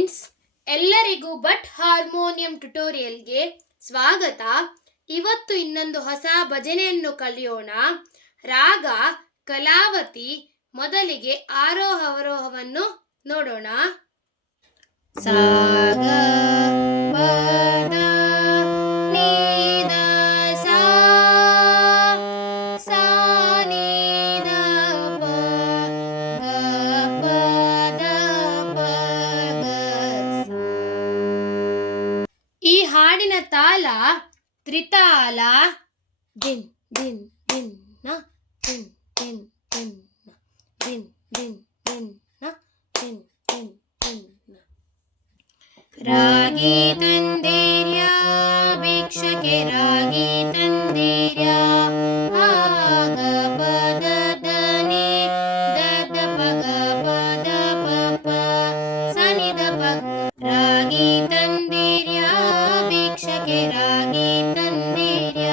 Friends, ಎಲ್ಲರಿಗೂ but harmonium ಟ್ಯುಟೋರಿಯಲ್ಗೆ ಸ್ವಾಗತ. ಇವತ್ತು ಇನ್ನೊಂದು ಹೊಸ ಭಜನೆಯನ್ನು ಕಲಿಯೋಣ. ರಾಗ ಕಲಾವತಿ. ಮೊದಲಿಗೆ ಆರೋಹ ಅವರೋಹವನ್ನು ನೋಡೋಣ. ಸಾಗ ಪದ ನೀದ ಸಾ ಸಾ ನೀದ ಪ ಗ ಪದ ಪ ಗ ಸಾ. ಈ ಹಾಡಿನ ತಾಳ ತ್ರಿತಾಳ. ದಿನ್ ದಿನ್ ದಿನ್ ನ ದಿನ್ ದಿನ್ ದಿನ್ ನ ದಿನ್ ದಿನ್ ದಿನ್ ನ ದಿನ್ ದಿನ್ ದಿನ್ ನ. ರಾಗಿ ತಂದಿರ್ಯ ಭಿಕ್ಷಕೆ ರಾಗಿ ತಂದಿರ್ಯ ಆಗ ಪದ ದನಿ ದದ ಪಗ ಪದ ಪಪ ಸನಿ ದ ಪಗ. ರಾಗಿ ತಂದಿರ್ಯ ಭಿಕ್ಷಕೆ ರಾಗಿ ತಂದಿರ್ಯ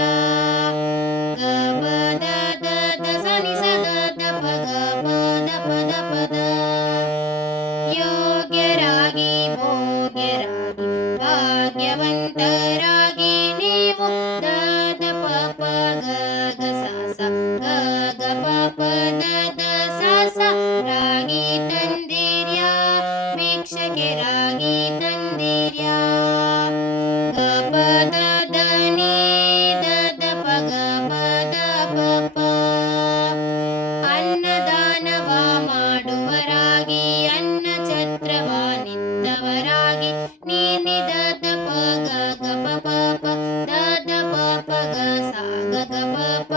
ಗ ಪದ ದದ ಸನಿ ಸದ ದ ಪಗ ಪದ ಪದ ಪದ. ಯೋಗ್ಯರಾಗಿ ಭೋಗ್ಯರಾಗಿ ಭಾಗ್ಯವಂತರಾಗಿ ನೀವು ದದ ಪಪ ಗ ಗ ಸ ಸ ಗ ಗ ಪಪ ದದ ಸ ಸ. ರಾಗಿ ತಂದಿರ್ಯ ಭಿಕ್ಷಕೆ ರಾಗಿ ತಂದಿರ್ಯ ಗ ಪದ ದನಿ ದದ ಪಗ ಪದ ಪಪ. ಅನ್ನದಾನವ ಮಾಡುವರಾಗಿ ಅನ್ನ ಛತ್ರವ ನಿತ್ತವರಾಗಿ ನೀನಿ ದದ ಪಗ ಗ ಪಪ ದದ ಪಪ ಗ ಸ ಗ ಗ ಪಪ.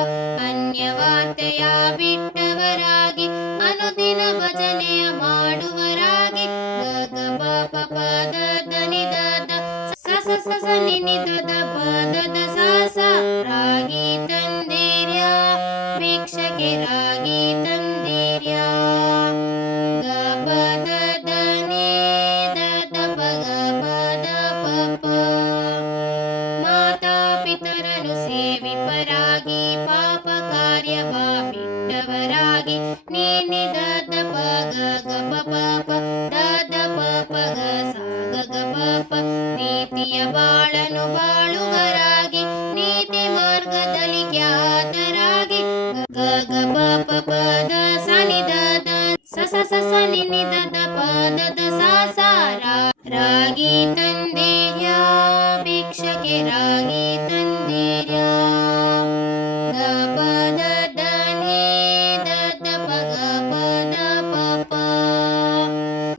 ಅನ್ಯವಾರ್ತೆಯ ಬಿಟ್ಟವರಾಗಿ ಅನುದಿನ ಭಜನೆಯ ಮಾಡುವರಾಗಿ ಗ ಗ ಪಪ ಪದ ದನಿ ದದ ಸ ಸ ಸ ಸ ನಿನಿ ದದ ಪದದ ಸ ಸ. ರಾಗಿ ತಂದಿರ್ಯ ಭಿಕ್ಷಕೆ ರಾಗಿ ತಂದಿರ್ಯ ಗ ಪದ ದನಿ ದದ ಪಗ ಪದ ಪಪ. ಮಾತಾ ಪಿತರನು ಸೇವಿಪರಾಗಿ ಪಾಪ ಕಾರ್ಯವ ಬಿಟ್ಟವರಾಗಿ ನೀನಿ ದದ ಪಗ ಗ ಪಪ ದದ ಪಪ ಗ ಸ ಗ ಗ ಪಪ. ನೀತಿಯ ಬಾಳನು ಬಾಳುವರಾಗಿ ನೀತಿ ಮಾರ್ಗದಲ್ಲಿ ಖ್ಯಾತರಾಗಿ ಗ ಗ ಪಪ ಪದ ಸನಿ ದದ ಸ ಸ ಸ ಸ ನಿನಿ ದದ ಪದದ ಸ ಸ. ರಾಗಿ ತಂದಿರ್ಯ ಭಿಕ್ಷಕೆ ರಾಗಿ ತಂದಿರ್ಯ ಗ ಪದ ದನಿ ದದ ಪಗ ಪದ ಪಪ.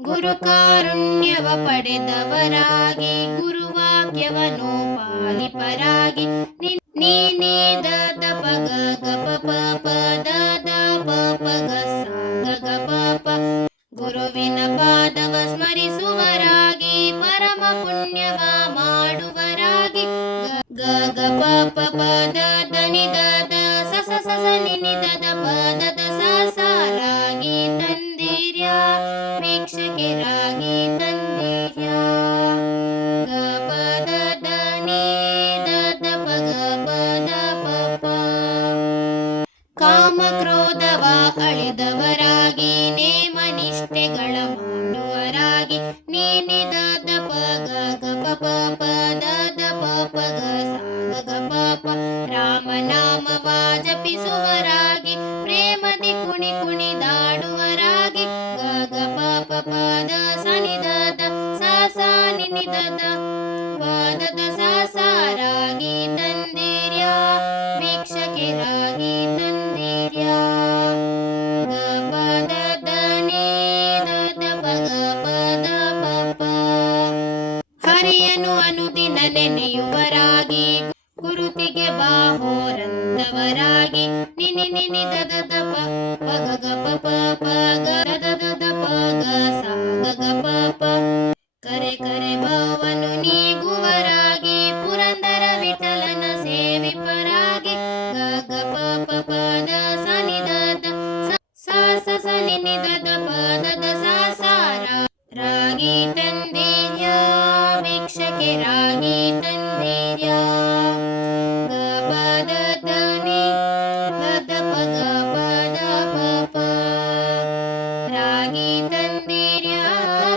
ಗುರು ಕಾರುಣ್ಯವ ಪಡೆದವರಾಗಿ ಗುರುವಾಕ್ಯವನ್ನು ಪಾಲಿಪರಾಗಿ ನೀನಿ ದದ ಪಗ ಗ ಪಪ ದದ ಪಪ ಗ ಸ ಗ ಗ ಪಪ. ಗುರುವಿನ ಪಾದವ ಸ್ಮರಿಸುವರಾಗಿ ಪರಮ ಪುಣ್ಯವ ಮಾಡುವರಾಗಿ ಗ ಗ ಪಪ ಪದ ದನಿ ದದ ಸ ಸ ಸ ಸ ನಿನಿ ದದ ಪದದ ಸ ಸ. ರಾಗಿ ತಂದಿರ್ಯ ಭಿಕ್ಷಕೆ ರಾಗಿ ತಂದಿರ್ಯ ಗ ಪದ ದನಿ ದದ ಪಗ ಪದ ಪಪ. ಕಾಮ ಕ್ರೋಧವ ಅಳಿದವರಾಗಿ ನೇಮ ನಿಷ್ಠೆಗಳ ಮಾಡುವರಾಗಿ ನೀನಿ ದದ ಪಗ ಗ ಪಪ ದದ ಪಪ ಗ ಸ ಗ ಗ ಪಪ. ರಾಮನಾಮವ ಜಪಿಸುವರಾಗಿ ಪ್ರೇಮದಿ ಕುಣಿ ಕುಣಿದಾಡುವರಾಗಿ ಗ ಗ ಪಪ ಪದ ಸನಿ ದದ ಸ ಸ ನಿನಿ ದದ ಪದದ ಸ ಸ. ರಾಗಿ ತಂದಿರ್ಯ ಭಿಕ್ಷಕೆ ರಾಗಿ ತಂದಿರ್ಯ ಗ ಪದ ದನಿ ದದ ಪಗ ಪದ ಪಪ. ಹರಿಯನು ಅನುದಿನ ನೆನೆಯುವರಾಗಿ ಗುರುತಿಗೆ ಬಾಹೋರಂದವರಾಗಿ ನಿನಿ ನಿನಿ ದದ ಪ ಪಗ ಗ ಪಪ ಪಗ ದದ ಪಗ ಸ ಗ ಗ ಪಪ. ಕರೆ ಕರೆ ಭಾವನು ನೀಗುವರಾಗಿ ಪುರಂದರ ವಿಠಲನ ಸೇವಿಪರಾಗಿ ಗ ಗ ಪಪ ಪದ ಸನಿ ದದ ಸ ಸ ಸ ನಿನಿ ದದ ಪದದ ಸ ಸ. ರಾಗಿ ತಂದಿರ್ಯ ಭಿಕ್ಷಕೆ ರಾಗಿ ತಂದಿರ್ಯ ಗ ಪದ ದನಿ ದದ ಪಗ ಪದ ಪಪ. ರಾಗಿ ತಂದಿರ್ಯ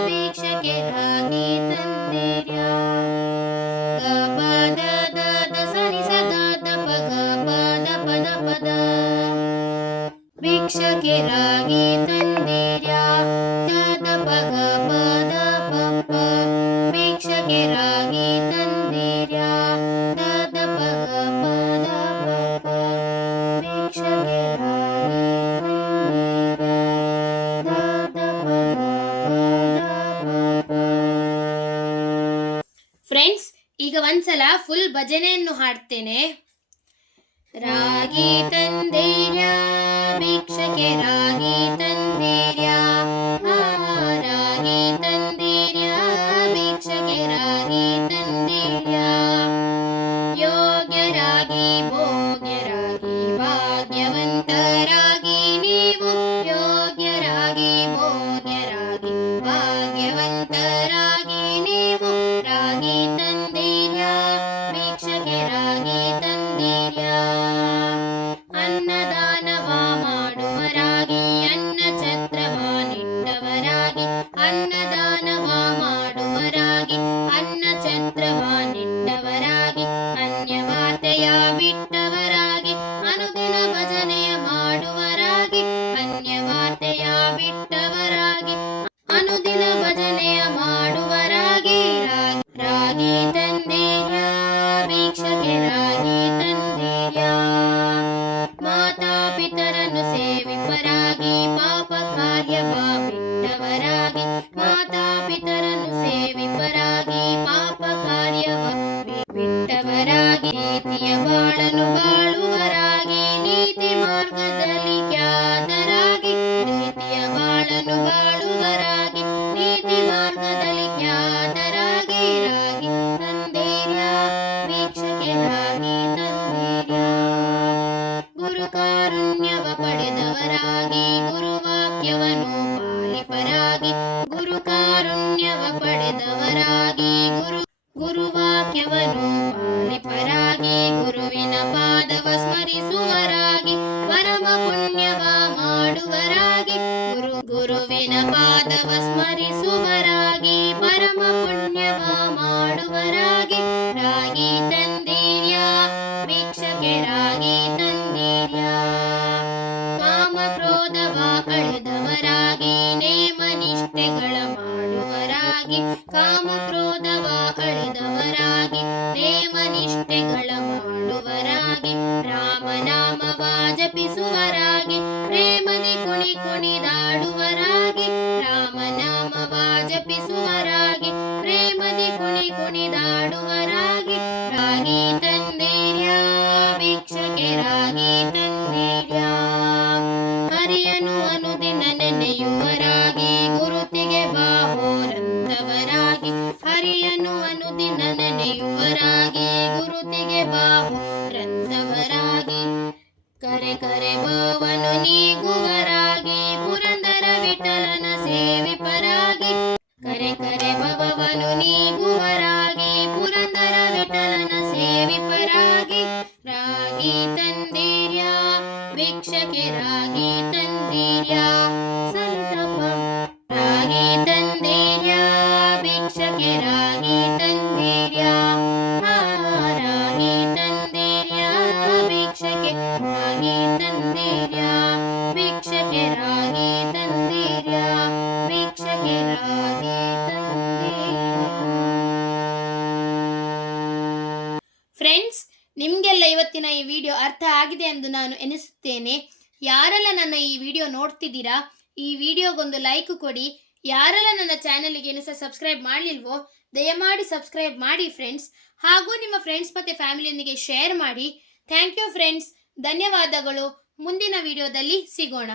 ಭಿಕ್ಷಕೆ ರಾಗಿ ಫ್ರೆಂಡ್ಸ್, ಈಗ ಒಂದ್ಸಲ ಫುಲ್ ಭಜನೆಯನ್ನು ಹಾಡ್ತೇನೆ. ರಾಗಿ ತಂದಿರ್ಯಾ ಭಿಕ್ಷಕ್ಕೆ, ರಾಗಿ ತಂದಿರ್ಯಾ, ರಾಗಿ ತಂದಿರ್ಯಾ ಭಿಕ್ಷಕ್ಕೆ, ರಾಗಿ ತಂದಿರ್ಯಾ. ಯೋಗ್ಯರಾಗಿ ಭೋಗ್ಯರಾಗಿ ಭಾಗ್ಯವಂತರಾಗಿ ನೀವು, ಯೋಗ್ಯರಾಗಿ ಭೋಗ್ಯರಾಗಿ ಭಾಗ್ಯವಂತರಾಗಿ ನೀವು. ರಾಗಿ ತಂದಿರ್ಯಾ ಭಿಕ್ಷಕ್ಕೆ, ರಾಗಿ ತಂದಿರ್ಯಾ. ಅನ್ನದಾನವ ಮಾಡುವರಾಗಿ, ಅನ್ನ ಛತ್ರವ ನಿಟ್ಟವರಾಗಿ, ಅನ್ನದಾನವ ಮಾಡುವರಾಗಿ, ಅನ್ನ ಛತ್ರವ ನಿಟ್ಟವರಾಗಿ. ಅನ್ಯವಾರ್ತೆಯ ಬಿಟ್ಟವರಾಗಿ, ಅನುದಿನ ಭಜನೆಯ ಮಾಡುವರಾಗಿ, ಅನ್ಯವಾರ್ತೆಯ ಬಿಟ್ಟವರಾಗಿ, ಅನುದಿನ ಭಜನೆಯ ಮಾಡುವರಾಗಿ. ರಾಗಿ ತಂದಿರ್ಯಾ ಭಿಕ್ಷಕ್ಕೆ, ರಾಗಿ ತಂದಿರ್ಯಾ. ಮಾತಾ ಪಿತರನ್ನು ಸೇವಿಪರಾಗಿ, ಪಾಪ ಕಾರ್ಯವ ಬಿಟ್ಟವರಾಗಿ, ಮಾತಾ ಪಿತರನ್ನು ಸೇವಿಪರಾಗಿ, ಪಾಪ ಕಾರ್ಯವ ಬಿಟ್ಟವರಾಗಿ. ನೀತಿಯ ಬಾಳನು ಬಾಳುವರಾಗಿ, ನೀತಿ ಮಾರ್ಗದಲ್ಲಿ ಖ್ಯಾತರಾಗಿ, ನೀತಿಯ ಬಾಳನು ಬಾಳುವರಾಗಿ, ನೀತಿ ಮಾರ್ಗದಲ್ಲಿ ಖ್ಯಾತರಾಗಿ. ರಾಗಿ ತಂದಿರ್ಯಾ ಭಿಕ್ಷಕ್ಕೆ, ರಾಗಿ ತಂದಿರ್ಯಾ. ಗುರುಕಾರುಣ್ಯವ ಪಡೆದವರಾಗಿ, ಗುರುವಾಕ್ಯವನ್ನು ಪಾಲಿಪರಾಗಿ, ಗುರುಕಾರುಣ್ಯವ ಪಡೆದವರಾಗಿ, ಗುರುವಾಕ್ಯವನ್ನು ಪಾಲಿಪರಾಗಿ. ಗುರುವಿನ ಪಾದವ ಸ್ಮರಿಸುವರಾಗಿ, ಪರಮ ಪುಣ್ಯವ ಮಾಡುವರಾಗಿ, ಗುರುವಿನ ಪಾದವ ಸ್ಮರಿಸುವರಾಗಿ, ಪರಮ ಪುಣ್ಯವ ಮಾಡುವರಾಗಿ. ರಾಗಿ ತಂದಿರ್ಯಾ ಭಿಕ್ಷಕ್ಕೆ, ರಾಗಿ ತಂದಿರ್ಯಾ. ಕಾಮ ಕ್ರೋಧವ ಕಳೆದವರಾಗಿ, ನೇಮ ನಿಷ್ಠೆಗಳ ಮಾಡುವರಾಗಿ, ಕಾಮ ಕ್ರೋಧವ ಕಳೆದವರಾಗಿ, ನೇಮ ನಿಷ್ಠೆಗಳ ಮಾಡುವರಾಗಿ. ರಾಮನಾಮವ ಜಪಿಸುವರಾಗಿ, ಪ್ರೇಮದಿ ಕುಣಿದಾಡುವರಾಗಿ, ರಾಮನಾಮವ ಜಪಿಸುವರಾಗಿ, ಪ್ರೇಮದಿ ಕುಣಿದಾಡುವರಾಗಿ. ರಾಗಿ ತಂದಿರ್ಯಾ ಭಿಕ್ಷಕ್ಕೆ, ರಾಗಿ ತಂದಿರ್ಯಾ. ಹರಿಯನು ಅನುದಿನ ನೆನೆಯುವರಾಗಿ, ಗುರುತಿಗೆ ಬಾಹೋರಂತವರಾಗಿ, ಹರಿಯನು ಅನುದಿನ ನೆನೆಯುವರಾಗಿ, ಗುರುತಿಗೆ ಬಾಹೋರಂತವರಾಗಿ. ಕರೆ ಕರೆ ಭಾವನು ನೀಗುವರಾಗಿ, ಪುರಂದರ ವಿಠಲನ ಸೇವಿಪರಾಗಿ, ಕರೆ ಕರೆ ಭವವನ್ನು ನೀಗುವರಾಗಿ, ಪುರಂದರ ವಿಠಲನ ಸೇವಿಪರಾಗಿ. ರಾಗಿ ತಂದಿರ್ಯಾ ಭಿಕ್ಷಕ್ಕೆ, ರಾಗಿ ತಂದಿರ್ಯಾ. ಸರಿದಪ್ಪ. ರಾಗಿ ತಂದಿರ್ಯಾ ಭಿಕ್ಷಕ್ಕೆ, ರಾಗಿ ತಂದಿರ್ಯಾ. ರಾಗಿ ತಂದಿರ್ಯಾ ಭಿಕ್ಷಕ್ಕೆ, ರಾಗಿ ತಂದಿರ್ಯಾ. ಭಿಕ್ಷಕ್ಕೆ, ರಾಗಿ ತಂದಿರ್ಯಾ. ಭಿಕ್ಷಕ್ಕೆ, ರಾಗಿ ತಂದಿರ್ಯಾ. ಫ್ರೆಂಡ್ಸ್, ನಿಮಗೆಲ್ಲ ಇವತ್ತಿನ ಈ ವಿಡಿಯೋ ಅರ್ಥ ಆಗಿದೆ ಎಂದು ನಾನು ಎನಿಸುತ್ತೇನೆ. ಯಾರೆಲ್ಲ ನನ್ನ ಈ ವಿಡಿಯೋ ನೋಡ್ತಿದ್ದೀರಾ, ಈ ವಿಡಿಯೋಗೊಂದು ಲೈಕ್ ಕೊಡಿ. ಯಾರೆಲ್ಲ ನನ್ನ ಚಾನಲ್ಗೆ ಇನ್ನೂ ಸಹ ಸಬ್ಸ್ಕ್ರೈಬ್ ಮಾಡಲಿಲ್ವೋ ದಯಮಾಡಿ ಸಬ್ಸ್ಕ್ರೈಬ್ ಮಾಡಿ ಫ್ರೆಂಡ್ಸ್. ಹಾಗೂ ನಿಮ್ಮ ಫ್ರೆಂಡ್ಸ್ ಮತ್ತು ಫ್ಯಾಮಿಲಿಯೊಂದಿಗೆ ಶೇರ್ ಮಾಡಿ. ಥ್ಯಾಂಕ್ ಯು ಫ್ರೆಂಡ್ಸ್, ಧನ್ಯವಾದಗಳು. ಮುಂದಿನ ವಿಡಿಯೋದಲ್ಲಿ ಸಿಗೋಣ.